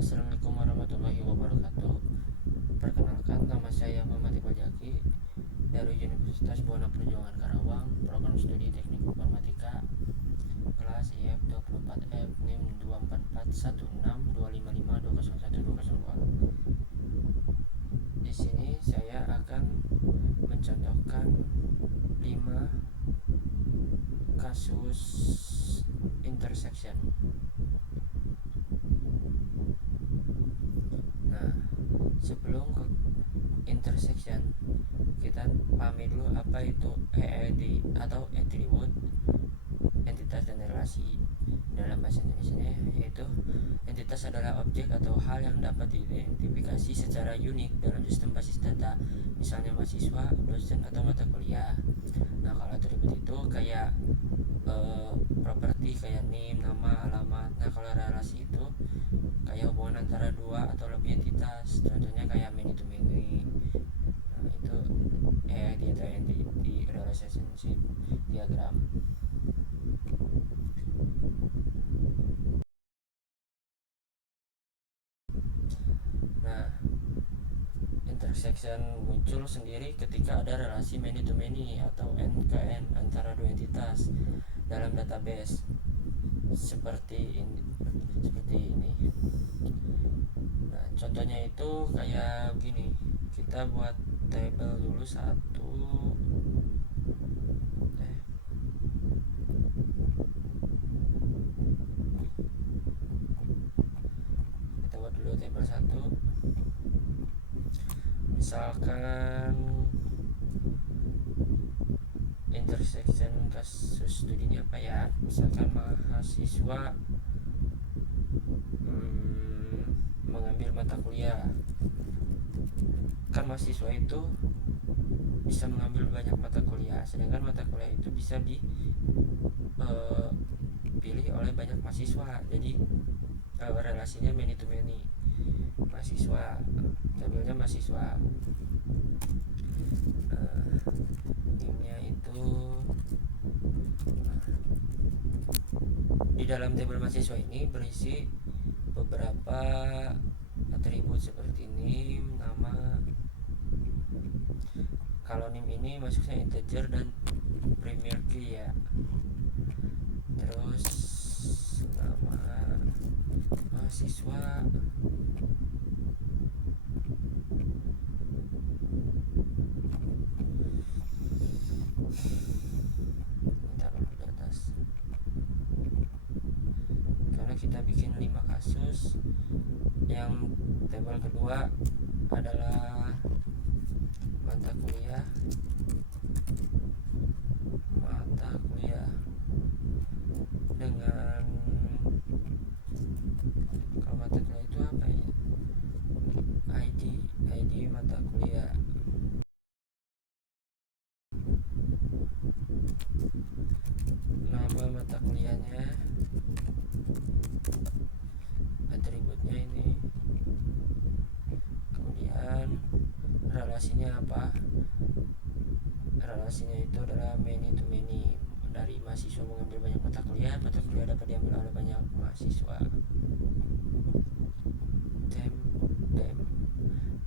Assalamualaikum warahmatullahi wabarakatuh. Perkenalkan, nama saya Muhammad Iqbal Jaki dari Universitas Buana Perjuangan Karawang, program studi Teknik Informatika, kelas IF 24F NIM 244162552012002. Di sini saya akan mencontohkan 5 kasus intersection. Nah, sebelum ke intersection, kita pahami dulu apa itu EED atau attribute, entitas dan relasi. Dalam bahasa Indonesia yaitu entitas adalah objek atau hal yang dapat diidentifikasi secara unik dalam sistem basis data, misalnya mahasiswa, dosen, atau mata kuliah. Nah, kalau atribut itu kayak properti kayak NIM, nama, alamat. Nah, kalau relasi itu kayak hubungan antara dua atau lebih entitas, contohnya kayak many to many. Nah, itu di relationship diagram. Nah, intersection muncul sendiri ketika ada relasi many to many atau N ke N antara dua entitas dalam database seperti ini. Nah, contohnya itu kayak begini. Kita buat table dulu satu. Kita buat dulu table satu. Misalkan intersection kasus studinya apa ya? Misalkan mahasiswa mengambil mata kuliah. Kan mahasiswa itu bisa mengambil banyak mata kuliah, sedangkan mata kuliah itu bisa dipilih oleh banyak mahasiswa. Jadi relasinya many to many. Mahasiswa, tabelnya mahasiswa. Ini itu di dalam tabel mahasiswa ini berisi beberapa atribut seperti NIM, nama. Kalau NIM ini masuknya integer dan primary key ya. Terus nama mahasiswa, di atas. Karena kita bikin 5 kasus. Yang tabel kedua adalah mata kuliah dengan, kalau mata kuliah itu apa ya, ID mata kuliah. Nama mata kuliahnya, atributnya ini. Kemudian relasinya apa? Relasinya itu adalah many to many. Dari mahasiswa mengambil banyak mata kuliah dapat diambil oleh banyak mahasiswa.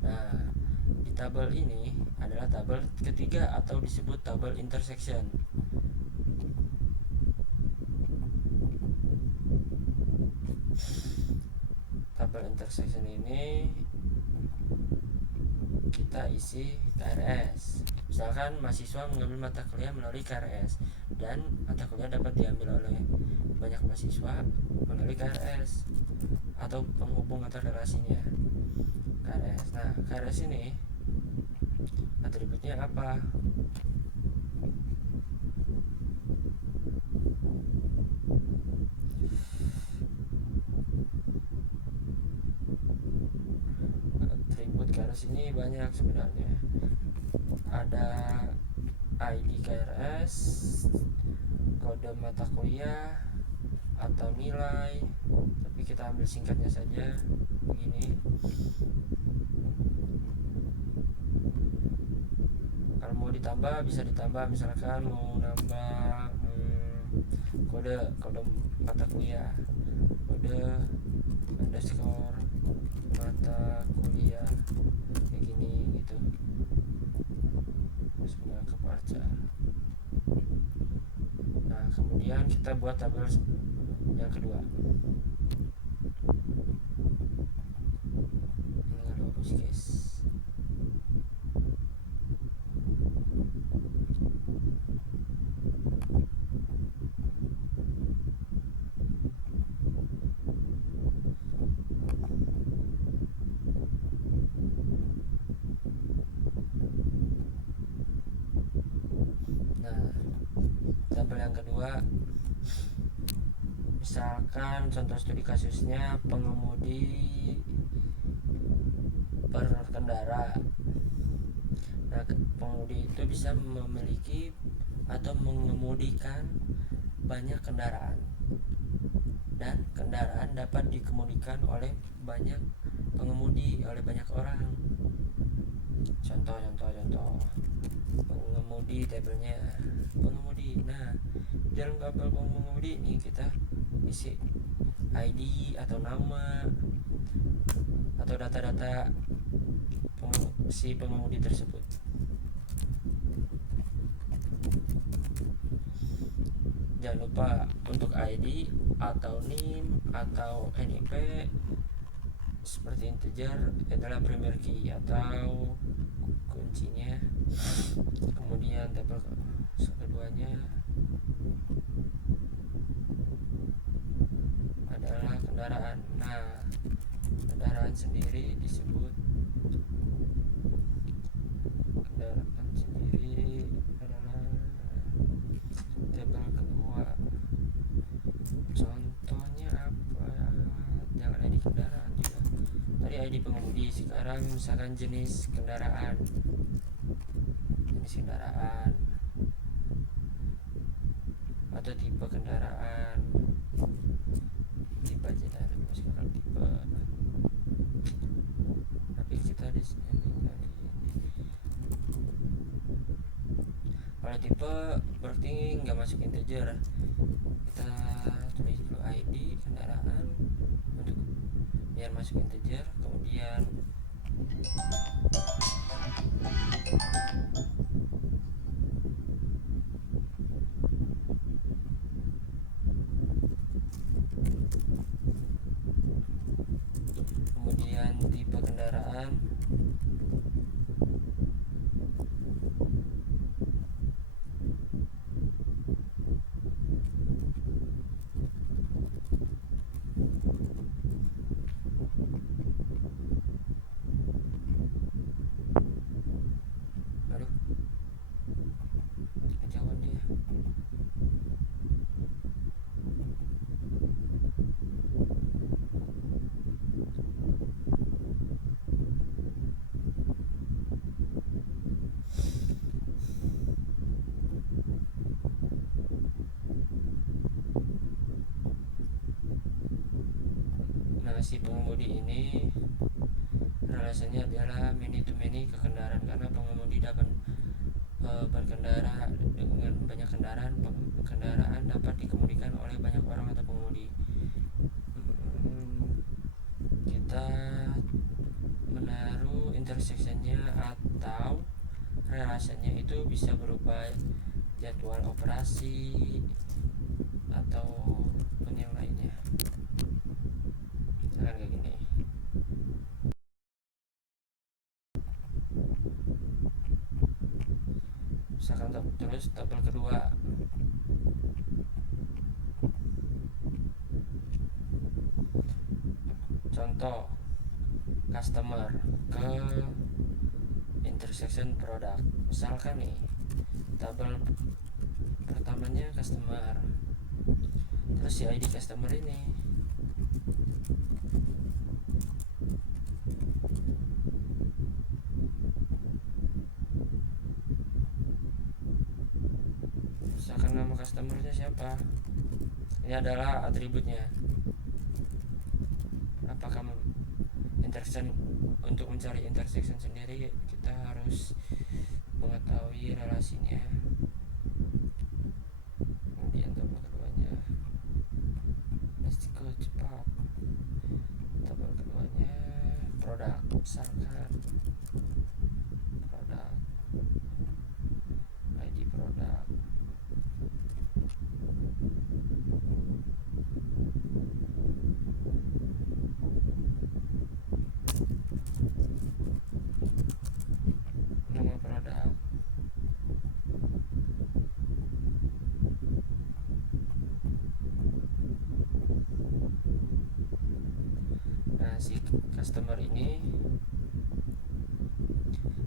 Nah, di tabel ini adalah tabel ketiga atau disebut tabel intersection. Tabel intersection ini kita isi KRS. Misalkan mahasiswa mengambil mata kuliah melalui KRS dan mata kuliah dapat diambil oleh banyak mahasiswa melalui KRS atau penghubung atau relasinya KRS. Nah, KRS ini atributnya apa? Atribut KRS ini banyak sebenarnya. Ada ID KRS, kode mata kuliah atau nilai, tapi kita ambil singkatnya saja begini. Kalau mau ditambah bisa ditambah, misalkan mau nambah kode mata kuliah, kode underscore structure. Nah, kemudian kita buat tabel yang kedua. Ini ada use case. Nah, tabel yang kedua, misalkan contoh studi kasusnya pengemudi berkendara. Nah, pengemudi itu bisa memiliki atau mengemudikan banyak kendaraan, dan kendaraan dapat dikemudikan oleh banyak pengemudi, oleh banyak orang. Contoh pengemudi, tabelnya pengemudi. Nah, dalam tabel pengemudi ini kita isi ID atau nama atau data-data si pengemudi tersebut. Jangan lupa untuk ID atau NIM atau NIP seperti integer adalah primary key atau kuncinya. Kemudian tabel keduanya adalah kendaraan. Nah, kendaraan sendiri disebut kendaraan sendiri adalah tabel kedua. Contohnya apa? Jangan ID kendaraan juga. Tadi ID pengemudi, sekarang misalkan jenis kendaraan. Jenis kendaraan atau tipe kendaraan. Tipe aja dah, misalkan tipe. Tapi kita di sini kalau tipe berarti nggak masuk integer. Kita tulis dulu ID kendaraan untuk biar masuk integer. Kemudian tipe kendaraan. Aduh, kejauhan dia. Nah, si pengemudi ini relasinya adalah many to many ke kendaraan, karena pengemudi dapat berkendara dengan banyak kendaraan. Kendaraan dapat dikemudikan oleh banyak orang atau pengemudi. Kita menaruh intersectionnya atau relasinya itu bisa berupa jadwal operasi atau yang lainnya. Misalkan kayak gini. Misalkan terus tabel kedua. Contoh customer ke intersection produk. Misalkan nih tabel pertamanya customer, terus si ID customer ini misalkan nama customernya siapa, ini adalah atributnya. Apakah intersection, untuk mencari intersection sendiri kita harus mengetahui relasinya. Kemudian tabel keduanya, let's go cepat. Tabel keduanya produk, misalkan produk ID nama produk. Nah, si customer ini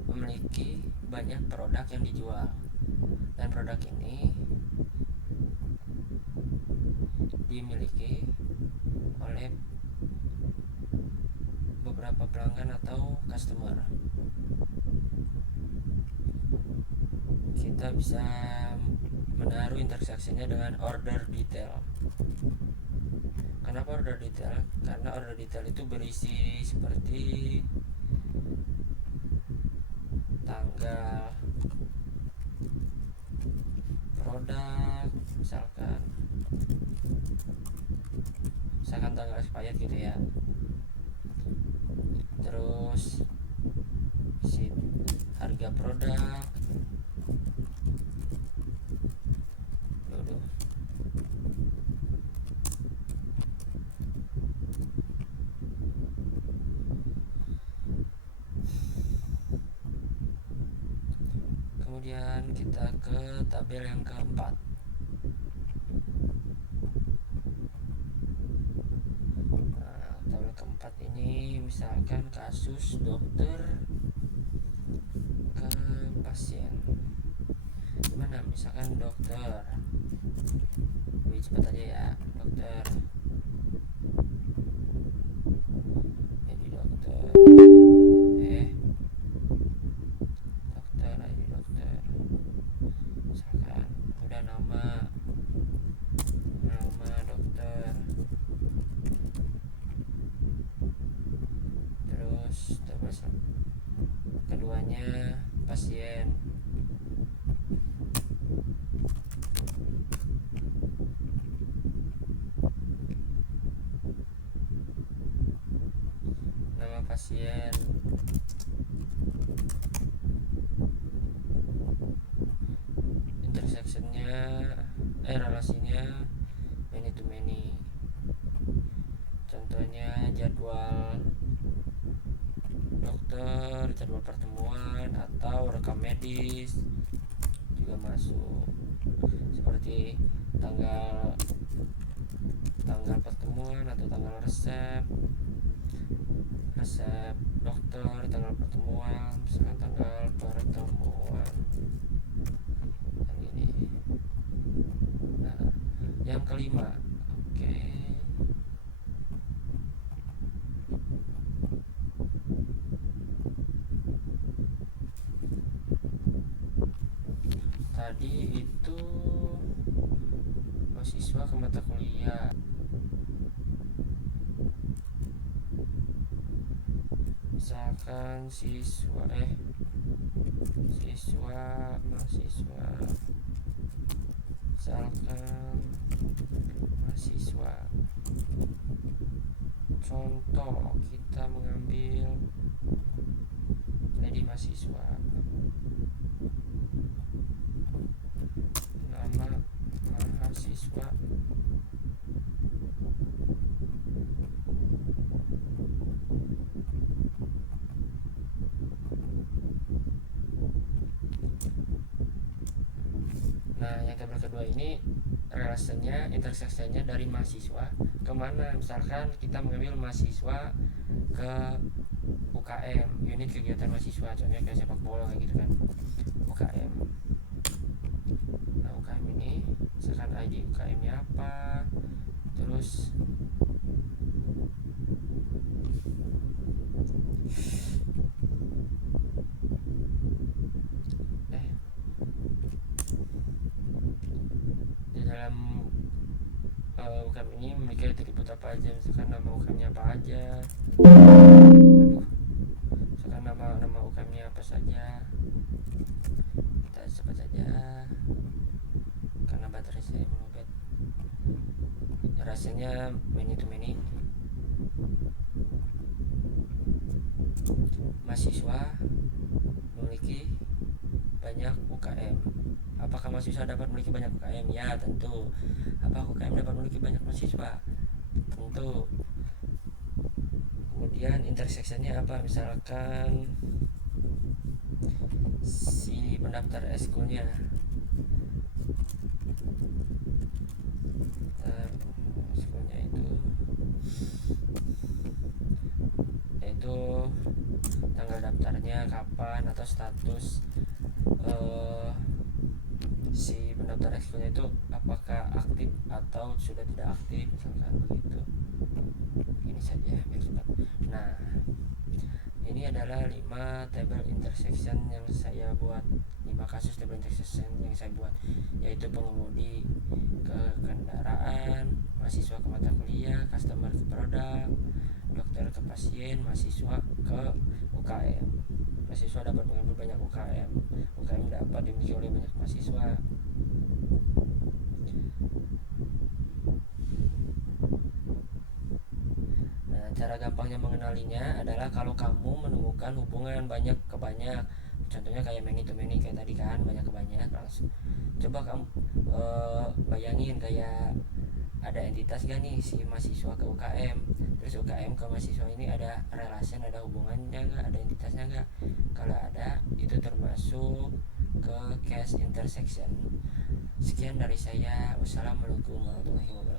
memiliki banyak produk yang dijual, dan produk ini dimiliki oleh beberapa pelanggan atau customer. Kita bisa menaruh interseksinya dengan order detail. Kenapa order detail? Karena order detail itu berisi seperti tanggal produk, misalkan tanggal expired gitu ya. Terus si harga produk, kemudian kita ke tabel yang keempat. Nah, tabel keempat ini misalkan kasus dokter ke pasien. Gimana? Misalkan dokter, lebih cepat aja ya, dokter. Jadi dokter, dokter. Misalkan udah nama dokter, terus keduanya pasien. Nama pasien, intersectionnya relasinya many to many. Contohnya jadwal dokter, jadwal pertemuan, atau rekam medis juga masuk, seperti tanggal pertemuan atau tanggal resep dokter, tanggal pertemuan, misalkan tanggal pertemuan yang ini. Nah, yang kelima, oke. Tadi itu mahasiswa ke mata kuliah. Misalkan mahasiswa. Contoh, kita mengambil jadi mahasiswa, nama mahasiswa, Nah, yang tabel kedua ini relasinya, interseksinya dari mahasiswa ke mana. Misalkan kita mengambil mahasiswa ke UKM, unit kegiatan mahasiswa, contohnya kayak sepak bola kayak gitu kan, UKM. Nah, UKM ini misalkan ID UKM-nya apa, terus di dalam UKM ini memiliki atribut apa aja, misalkan nama UKM-nya apa aja, misalkan nama UKM-nya apa saja. Kita cepat saja karena baterai saya melobet. Rasanya many to many. Mahasiswa memiliki banyak UKM. Apakah mahasiswa dapat memiliki banyak UKM? Ya, tentu. Apakah UKM dapat memiliki banyak mahasiswa? Tentu. Kemudian intersectionnya apa, misalkan si pendaftar eskulnya itu tanggal daftarnya kapan atau status si pendaftar ekskulnya itu apakah aktif atau sudah tidak aktif, misalkan begitu. Ini saja biar cepat. Nah, ini adalah 5 table intersection yang saya buat, 5 kasus table intersection yang saya buat, yaitu pengemudi ke kendaraan, mahasiswa ke mata kuliah, customer ke produk, dokter ke pasien, mahasiswa ke UKM. Mahasiswa dapat mengambil banyak UKM, UKM dapat dimiliki oleh banyak mahasiswa. Nah, cara gampangnya mengenalinya adalah kalau kamu menemukan hubungan banyak ke banyak, contohnya kayak many to many kayak tadi kan, banyak ke banyak, langsung coba kamu bayangin kayak ada entitas gak nih si mahasiswa ke UKM, terus UKM ke mahasiswa ini ada relasi, ada hubungannya gak, ada entitasnya gak. Kalau ada, itu termasuk ke case intersection. Sekian dari saya, wassalamualaikum warahmatullahi wabarakatuh.